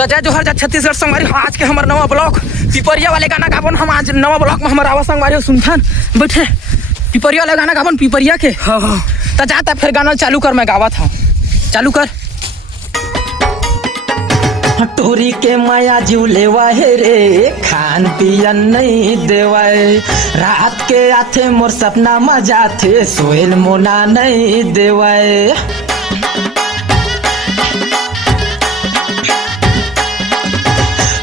तो जय जोहर जय छत्तीसगढ़ संगवारी हो। आज के हमार नवा ब्लॉक पिपरिया वाले गाना गावन हम आज नवा ब्लॉक में हमारा आवा संगवारी हो सुनथन बैठे पिपरिया वाले गाना गावन पिपरिया के। तो जाता फिर गाना चालू कर, मैं गावा था चालू कर। टोरी के माया जीव लेवा है रे, खान पियन नहीं देवाए, रात के आथे मोर सपना मजा थे, सोहेल मोना नहीं देवाए।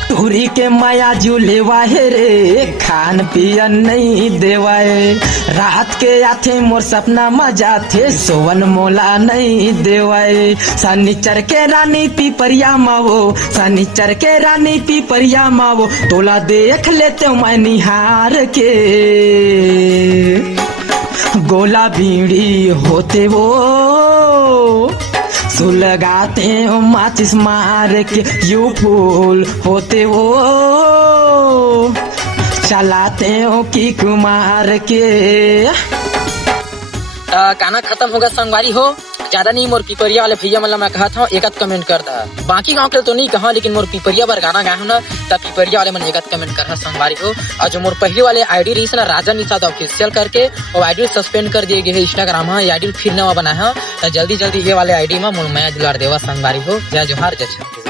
टोरी के माया जीव लेवा है रे, खान पियन नहीं देवाए, रात के आथे मोर सपना मजा थे, सोवन मोला नहीं देवाए। सनीचर के रानी पिपरिया मावो, सनीचर के रानी पिपरिया मावो, तोला देख लेते मैं निहार के, गोला बीड़ी होते वो सुलगाते हो माचिस मार के, यू फूल होते वो चलाते हो की कुमार के। गाना खत्म होगा संगवारी हो। ज्यादा नहीं मोर पिपरिया वाले भैया मतलब मैं कहा था एक कमेंट करता, बाकी गाँव के तो नहीं कहा, लेकिन मोर पिपरिया बार गाना गाया ना तब पिपरिया वाले मैंने एक कमेंट करा संगवारी हो। और जो मोर पहले वाले आईडी रही ना राजा निषाद ऑफिशियल करके, वो आईडी सस्पेंड कर दिए गए है इंस्टाग्राम है, आईडी फिर नवा बना है। तो जल्दी ये वाले आईडी में मोर मैं दुलार देवा संगवारी हो। जय जोहार जय छत्तीसगढ़।